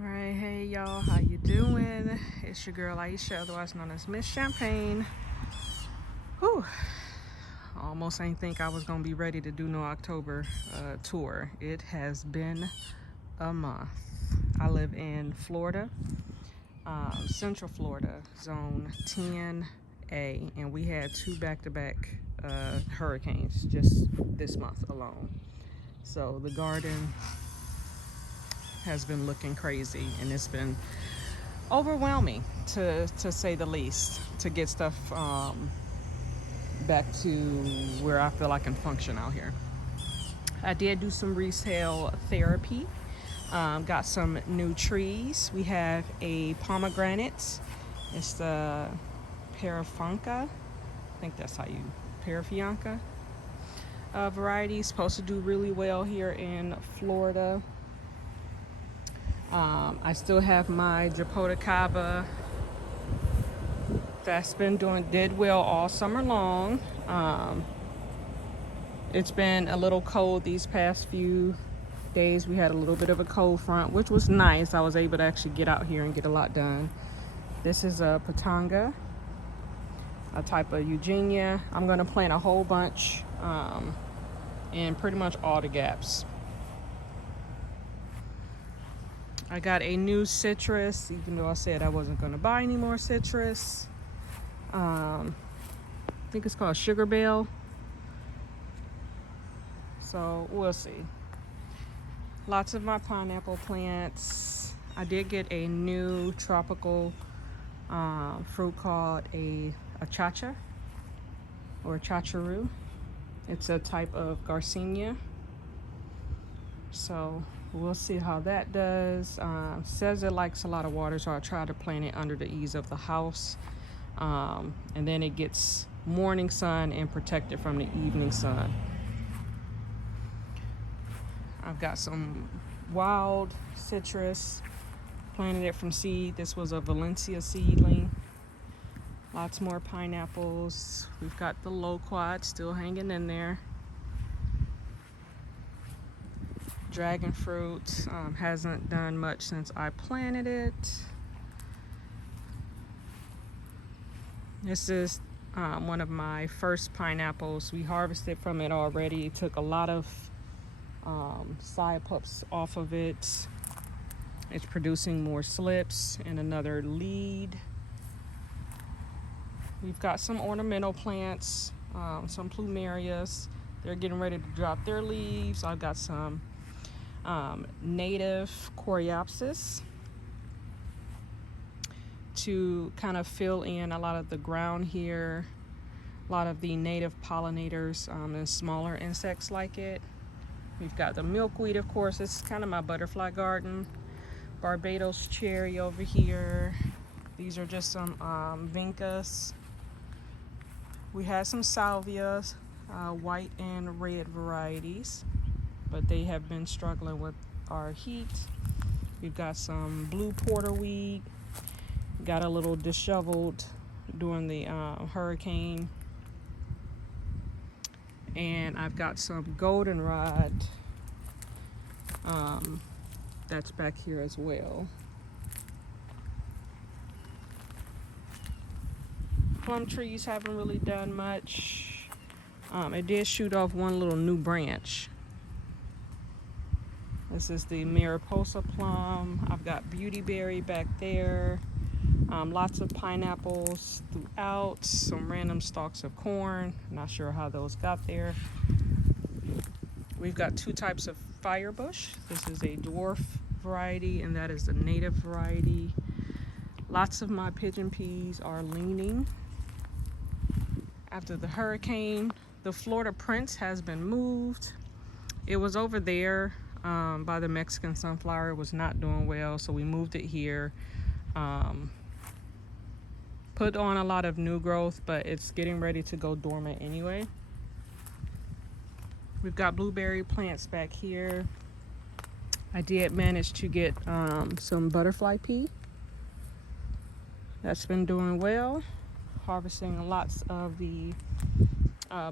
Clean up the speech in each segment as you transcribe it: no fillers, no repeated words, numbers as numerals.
All right, hey y'all, how you doing? It's your girl Aisha, otherwise known as Miss Champagne. Whew, almost ain't think I was gonna be ready to do no October tour. It has been a month. I live in Florida, Central Florida, Zone 10A, and we had two back-to-back hurricanes just this month alone. So the garden has been looking crazy, and it's been overwhelming to say the least, to get stuff back to where I feel I can function out here. I did do some resale therapy. Got some new trees. We have a pomegranate. It's the Parafanca. I think that's how you Parafianca variety. Supposed to do really well here in Florida. I still have my Japoticaba that's did well all summer long. It's been a little cold these past few days. We had a little bit of a cold front, which was nice. I was able to actually get out here and get a lot done. This is a Patanga, a type of Eugenia. I'm going to plant a whole bunch in pretty much all the gaps. I got a new citrus, even though I said I wasn't going to buy any more citrus. I think it's called Sugar Bell. So we'll see. Lots of my pineapple plants. I did get a new tropical fruit called a achacha or chacharu. It's a type of Garcinia. So we'll see how that does. Says it likes a lot of water, so I try to plant it under the eaves of the house. And then it gets morning sun and protected from the evening sun. I've got some wild citrus, planted it from seed. This was a Valencia seedling. Lots more pineapples. We've got the loquat still hanging in there. Dragon fruit hasn't done much since I planted it. This is one of my first pineapples. We harvested from it already. It took a lot of side pups off of it. It's producing more slips and another lead. We've got some ornamental plants, some plumerias. They're getting ready to drop their leaves. I've got some native coreopsis to kind of fill in a lot of the ground here. A lot of the native pollinators and smaller insects like it. We've got the milkweed, of course. It's kind of my butterfly garden. Barbados cherry over here. These are just some vincas. We had some salvias, white and red varieties, but they have been struggling with our heat. We've got some blue porterweed. Got a little disheveled during the hurricane. And I've got some goldenrod that's back here as well. Plum trees haven't really done much. It did shoot off one little new branch. This is the Mariposa plum. I've got beautyberry back there. Lots of pineapples throughout. Some random stalks of corn. Not sure how those got there. We've got two types of firebush. This is a dwarf variety, and that is the native variety. Lots of my pigeon peas are leaning. After the hurricane, the Florida Prince has been moved. It was over there by the Mexican sunflower. It was not doing well, so we moved it here. Put on a lot of new growth, but it's getting ready to go dormant anyway. We've got blueberry plants back here. I did manage to get some butterfly pea. That's been doing well. Harvesting lots of the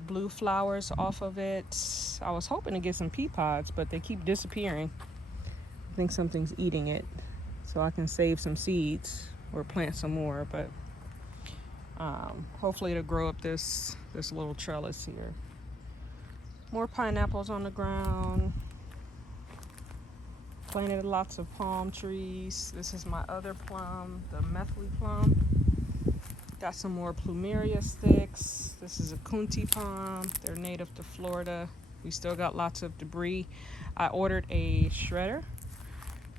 blue flowers off of it. I was hoping to get some pea pods, but they keep disappearing. I think something's eating it. so I can save some seeds or plant some more. But hopefully it'll grow up this little trellis here. More pineapples on the ground. Planted lots of palm trees. This is my other plum, the methyl plum. Got some more plumeria sticks. This is a kunti palm. They're native to Florida. We still got lots of debris. I ordered a shredder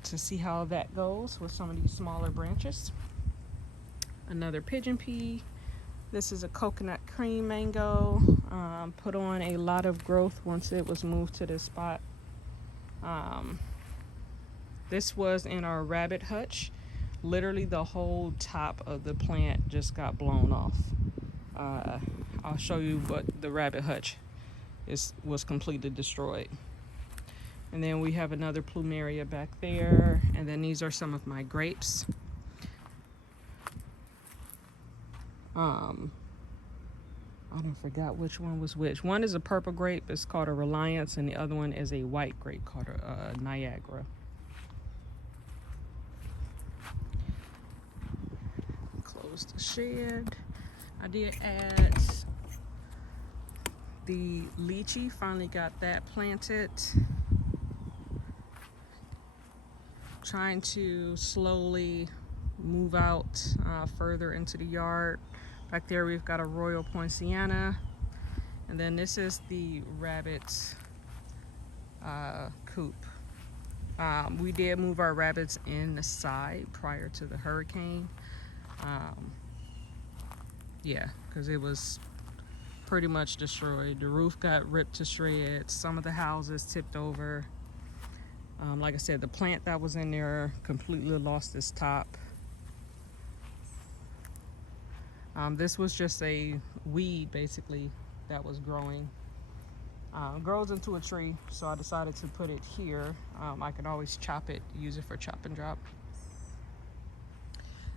to see how that goes with some of these smaller branches. Another pigeon pea. This is a coconut cream mango. Put on a lot of growth once it was moved to this spot. This was in our rabbit hutch. Literally the whole top of the plant just got blown off. I'll show you what the rabbit hutch was completely destroyed. And then we have another plumeria back there. And then these are some of my grapes. I don't forgot which one was which. One is a purple grape, it's called a Reliance, and the other one is a white grape called a Niagara. Close the shed. I did add the lychee, finally got that planted. Trying to slowly move out further into the yard. Back there we've got a royal PoSiana, and then this is the rabbit coop. We did move our rabbits in the side prior to the hurricane. Yeah, because it was pretty much destroyed. The roof got ripped to shreds. Some of the houses tipped over. Like I said, the plant that was in there completely lost its top. This was just a weed basically that was growing. Grows into a tree, so I decided to put it here. I can always chop it, use it for chop and drop.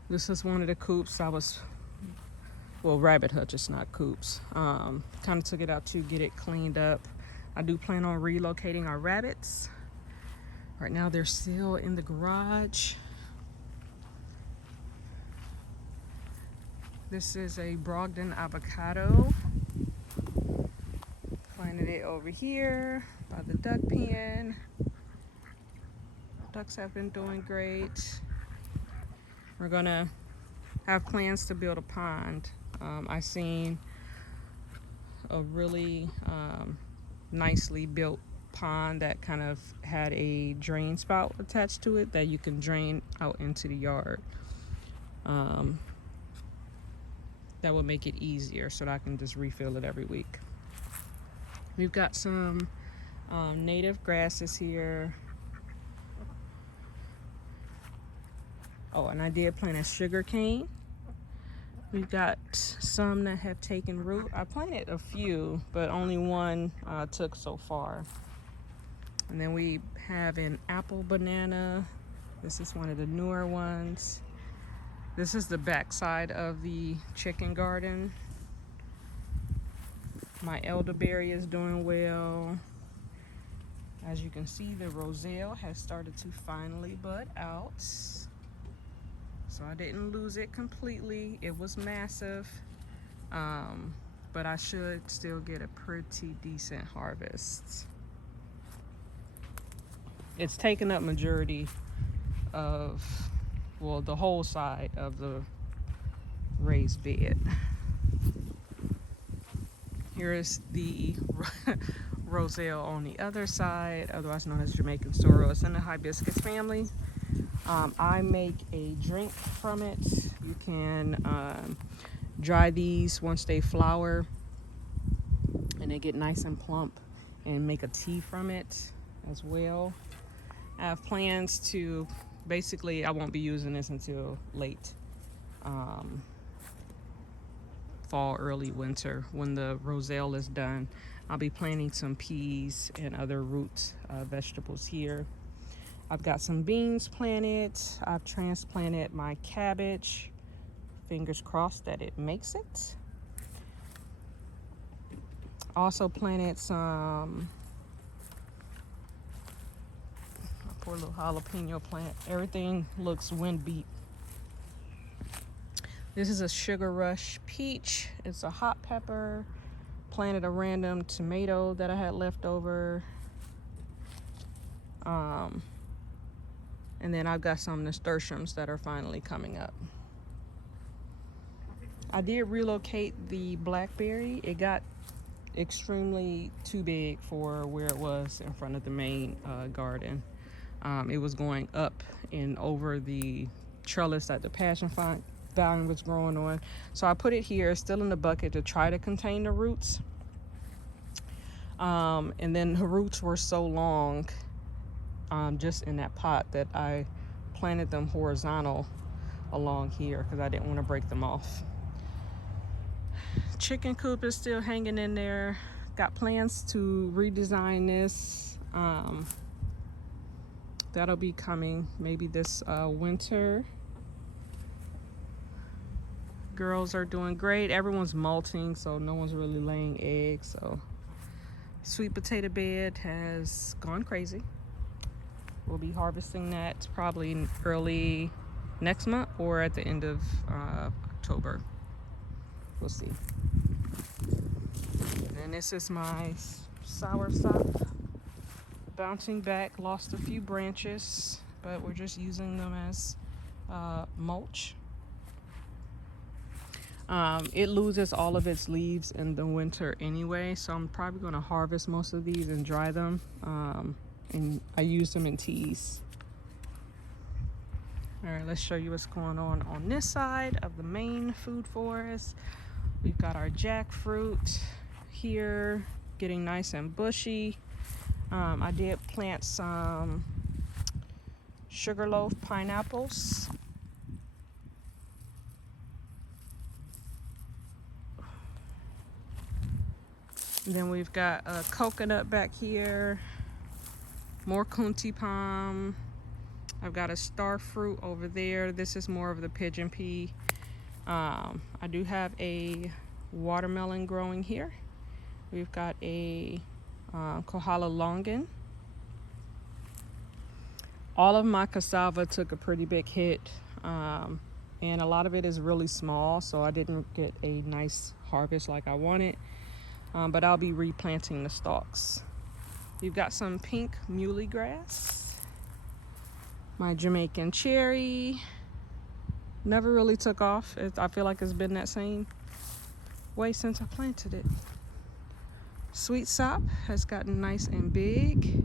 This is one of the coops well, rabbit hutches, not coops. Kind of took it out to get it cleaned up. I do plan on relocating our rabbits. Right now they're still in the garage. This is a Brogdon avocado. Planted it over here by the duck pen. Ducks have been doing great. We're gonna have plans to build a pond. I seen a really nicely built pond that kind of had a drain spout attached to it that you can drain out into the yard. That would make it easier so that I can just refill it every week. We've got some native grasses here. Oh, and I did plant a sugar cane. We've got some that have taken root. I planted a few, but only one took so far. And then we have an apple banana. This is one of the newer ones. This is the back side of the chicken garden. My elderberry is doing well. As you can see, the roselle has started to finally bud out. So I didn't lose it completely. It was massive, but I should still get a pretty decent harvest. It's taken up majority of, well, the whole side of the raised bed. Here is the roselle on the other side, otherwise known as Jamaican sorrel. It's in the hibiscus family. I make a drink from it. You can dry these once they flower and they get nice and plump, and make a tea from it as well. I have plans to, basically I won't be using this until late fall, early winter. When the roselle is done, I'll be planting some peas and other root vegetables here. I've got some beans planted. I've transplanted my cabbage. Fingers crossed that it makes it. Also planted some, I'll Poor little jalapeno plant. Everything looks wind beat. This is a Sugar Rush peach. It's a hot pepper. Planted a random tomato that I had left over. And then I've got some nasturtiums that are finally coming up. I did relocate the blackberry. It got extremely too big for where it was in front of the main garden. It was going up and over the trellis that the passion vine was growing on. So I put it here, still in the bucket, to try to contain the roots. And then the roots were so long just in that pot that I planted them horizontal along here because I didn't want to break them off. Chicken coop is still hanging in there. Got plans to redesign this. That'll be coming maybe this winter. Girls are doing great. Everyone's molting, so no one's really laying eggs. So sweet potato bed has gone crazy. We'll be harvesting that probably in early next month or at the end of October. We'll see. And this is my soursop. Bouncing back, lost a few branches, but we're just using them as mulch. It loses all of its leaves in the winter anyway, so I'm probably going to harvest most of these and dry them. And I use them in teas. All right, let's show you what's going on this side of the main food forest. We've got our jackfruit here, getting nice and bushy. I did plant some sugarloaf pineapples. And then we've got a coconut back here, more kunti palm. I've got a star fruit over there. This is more of the pigeon pea. I do have a watermelon growing here. We've got a kohala longan. All of my cassava took a pretty big hit, and a lot of it is really small, so I didn't get a nice harvest like I wanted. But I'll be replanting the stalks. You've got some pink muley grass. My Jamaican cherry never really took off. I feel like it's been that same way since I planted it. Sweet sop has gotten nice and big.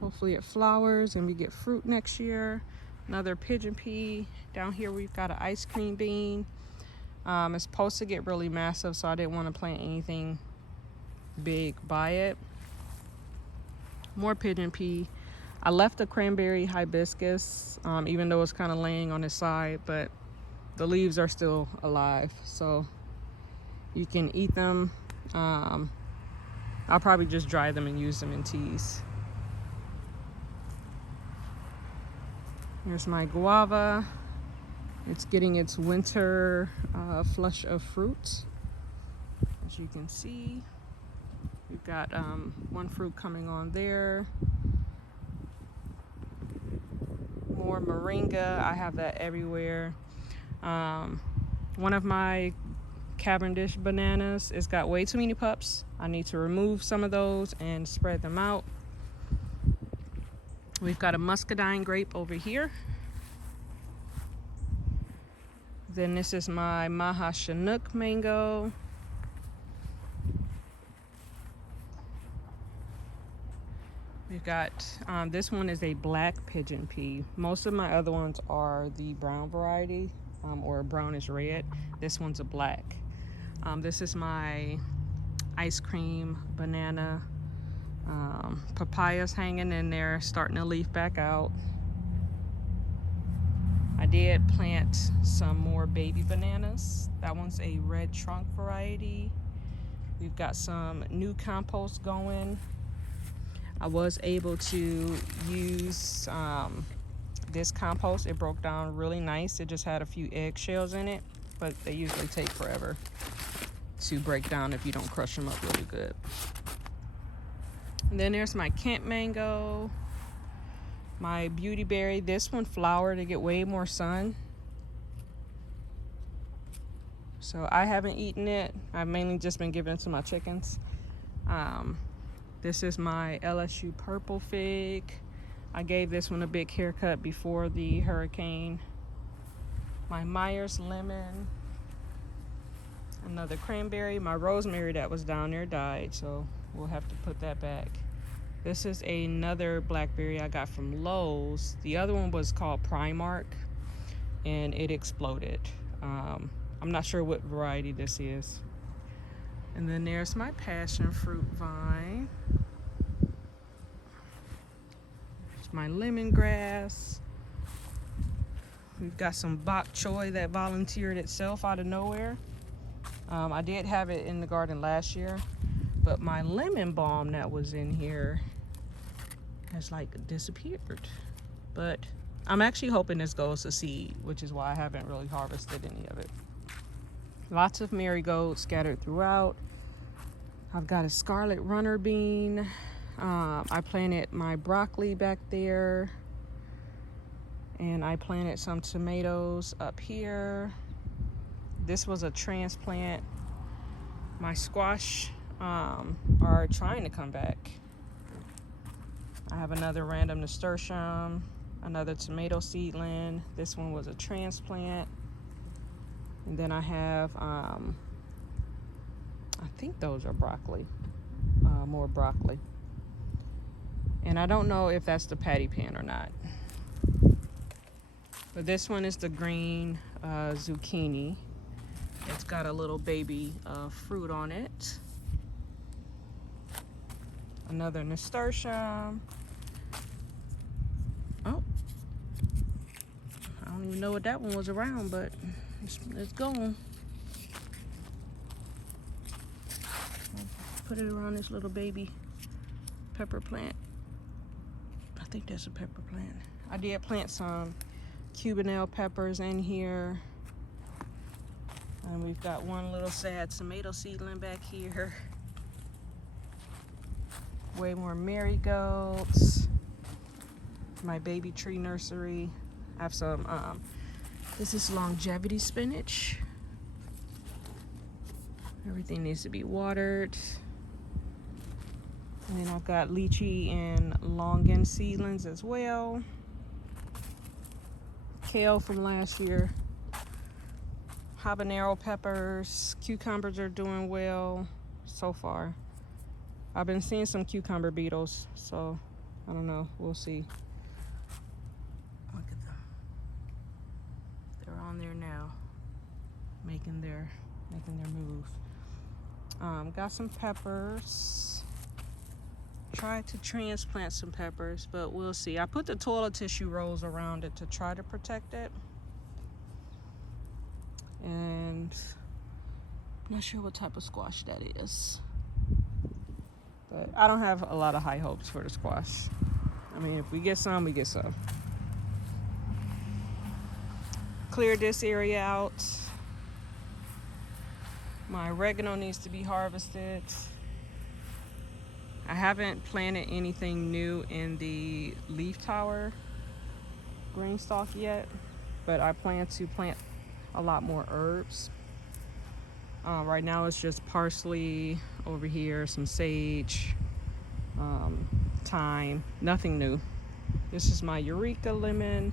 Hopefully it flowers and we get fruit next year. Another pigeon pea. Down here we've got an ice cream bean. It's supposed to get really massive, so I didn't want to plant anything big by it. More pigeon pea. I left the cranberry hibiscus, even though it's kind of laying on its side, but the leaves are still alive, so you can eat them. I'll probably just dry them and use them in teas. Here's my guava. It's getting its winter flush of fruit. As you can see, we've got one fruit coming on there. More moringa. I have that everywhere. One of my Cavendish bananas, it's got way too many pups. I need to remove some of those and spread them out. We've got a muscadine grape over here. Then this is my Maha Chinook mango. We've got, this one is a black pigeon pea. Most of my other ones are the brown variety, or brownish red. This one's a black. This is my ice cream banana. Papaya's hanging in there, starting to leaf back out. I did plant some more baby bananas. That one's a red trunk variety. We've got some new compost going. I was able to use this compost. It broke down really nice. It just had a few eggshells in it, but they usually take forever to break down if you don't crush them up really good. And then there's my camp mango. My beauty berry, this one flowered to get way more sun. So I haven't eaten it. I've mainly just been giving it to my chickens. This is my LSU purple fig. I gave this one a big haircut before the hurricane. My Myers lemon. Another cranberry. My rosemary that was down there died, so we'll have to put that back. This is another blackberry I got from Lowe's. The other one was called Primark, and it exploded. I'm not sure what variety this is. And then there's my passion fruit vine. There's my lemongrass. We've got some bok choy that volunteered itself out of nowhere. I did have it in the garden last year, but my lemon balm that was in here has like disappeared. But I'm actually hoping this goes to seed, which is why I haven't really harvested any of it. Lots of marigolds scattered throughout. I've got a scarlet runner bean. I planted my broccoli back there, and I planted some tomatoes up here. This was a transplant. My squash are trying to come back. I have another random nasturtium, another tomato seedling. This one was a transplant. And then I have, I think those are broccoli, more broccoli. And I don't know if that's the patty pan or not. But this one is the green zucchini. It's got a little baby fruit on it. Another nasturtium. Oh, I don't even know what that one was around, but it's gone. Put it around this little baby pepper plant. I think that's a pepper plant. I did plant some Cubanelle peppers in here. And we've got one little sad tomato seedling back here. Way more marigolds. My baby tree nursery. I have some, this is longevity spinach. Everything needs to be watered. And then I've got lychee and longan seedlings as well. Kale from last year. Habanero peppers. Cucumbers are doing well so far. I've been seeing some cucumber beetles, so I don't know. We'll see. Look at them. They're on there now, making their move. Got some peppers. Tried to transplant some peppers, but we'll see. I put the toilet tissue rolls around it to try to protect it. And I'm not sure what type of squash that is. But I don't have a lot of high hopes for the squash. I mean, if we get some, we get some. Cleared this area out. My oregano needs to be harvested. I haven't planted anything new in the leaf tower green stalk yet, but I plan to plant a lot more herbs. Right now it's just parsley over here, some sage, thyme, nothing new. This is my Eureka lemon,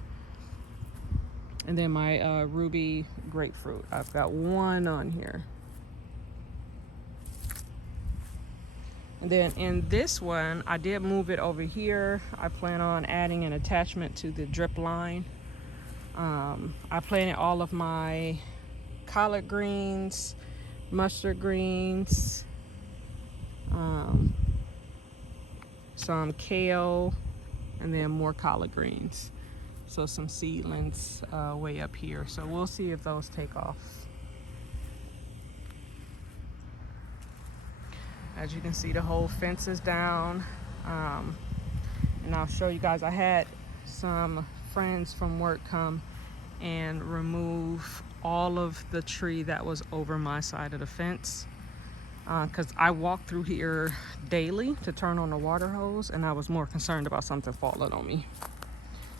and then my ruby grapefruit. I've got one on here. And then in this one, I did move it over here. I plan on adding an attachment to the drip line. I planted all of my collard greens, mustard greens, some kale, and then more collard greens. So some seedlings way up here. So we'll see if those take off. As you can see, the whole fence is down. And I'll show you guys, I had some friends from work come and remove all of the tree that was over my side of the fence. Because I walk through here daily to turn on the water hose, and I was more concerned about something falling on me.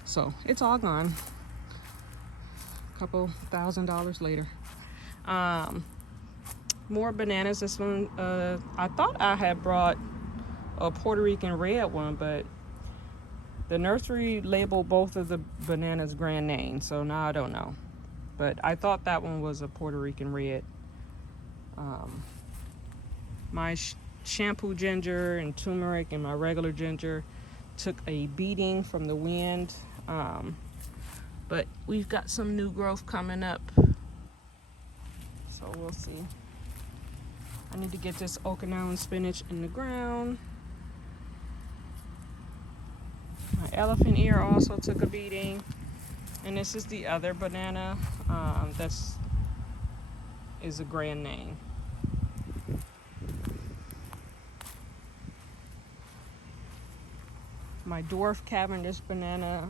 So it's all gone. A couple $1,000 later. More bananas. This one, I thought I had brought a Puerto Rican red one, but the nursery labeled both of the bananas grand name, so now I don't know. But I thought that one was a Puerto Rican red. My shampoo ginger and turmeric and my regular ginger took a beating from the wind. But we've got some new growth coming up, so we'll see. I need to get this Okinawan spinach in the ground. My elephant ear also took a beating. And this is the other banana that's a grand name. My dwarf Cavendish banana,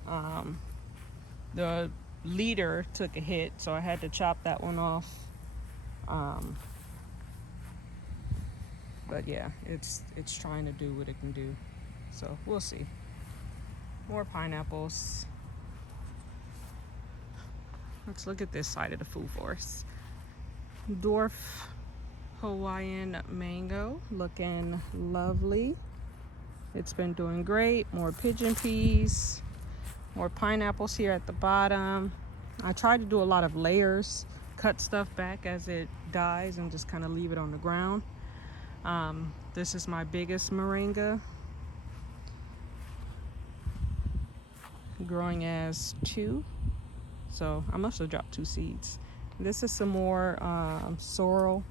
the leader took a hit, so I had to chop that one off. But yeah, it's trying to do what it can do, so we'll see. More pineapples. Let's look at this side of the food forest. Dwarf Hawaiian mango, looking lovely. It's been doing great. More pigeon peas, more pineapples here at the bottom. I tried to do a lot of layers, cut stuff back as it dies and just kind of leave it on the ground. This is my biggest moringa, growing as 2. So I must have dropped 2 seeds. This is some more sorrel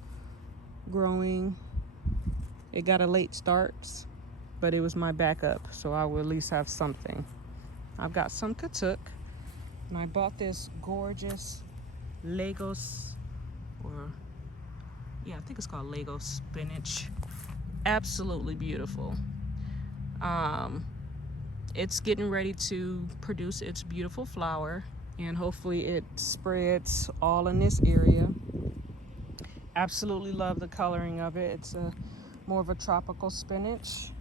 growing. It got a late start, but it was my backup, so I will at least have something. I've got some katuk, and I bought this gorgeous Lagos, or yeah, I think it's called Lagos spinach. Absolutely beautiful. It's getting ready to produce its beautiful flower, and hopefully it spreads all in this area. Absolutely love the coloring of it. It's more of a tropical spinach.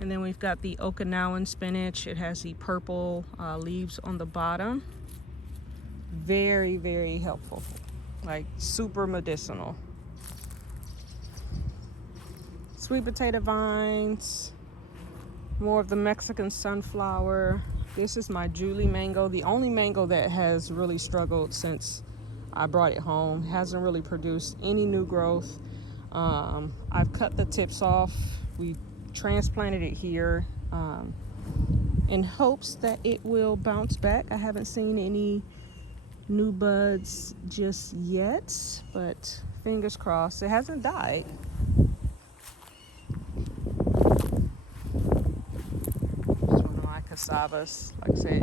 And then we've got the Okinawan spinach. It has the purple leaves on the bottom. Very, very helpful. Like super medicinal. Sweet potato vines. More of the Mexican sunflower. This is my Julie mango. The only mango that has really struggled since I brought it home. Hasn't really produced any new growth. I've cut the tips off. We transplanted it here in hopes that it will bounce back. I haven't seen any new buds just yet, but fingers crossed. It hasn't died. It's one of my cassavas. Like I said,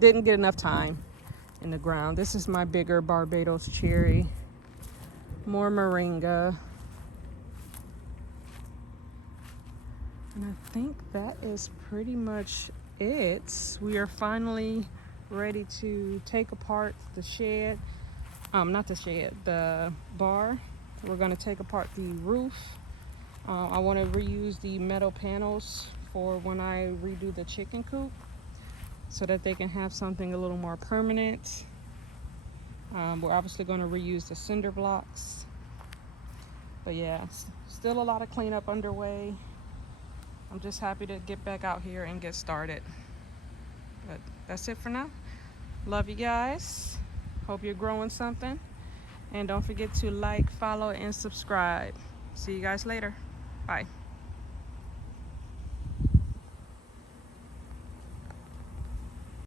didn't get enough time in the ground. This is my bigger Barbados cherry. More moringa. And I think that is pretty much it. We are finally ready to take apart the shed. Not the shed, the bar. We're going to take apart the roof. I want to reuse the metal panels for when I redo the chicken coop, so that they can have something a little more permanent. We're obviously going to reuse the cinder blocks. But yeah, still a lot of cleanup underway. I'm just happy to get back out here and get started. But that's it for now. Love you guys. Hope you're growing something. And don't forget to like, follow, and subscribe. See you guys later. Bye.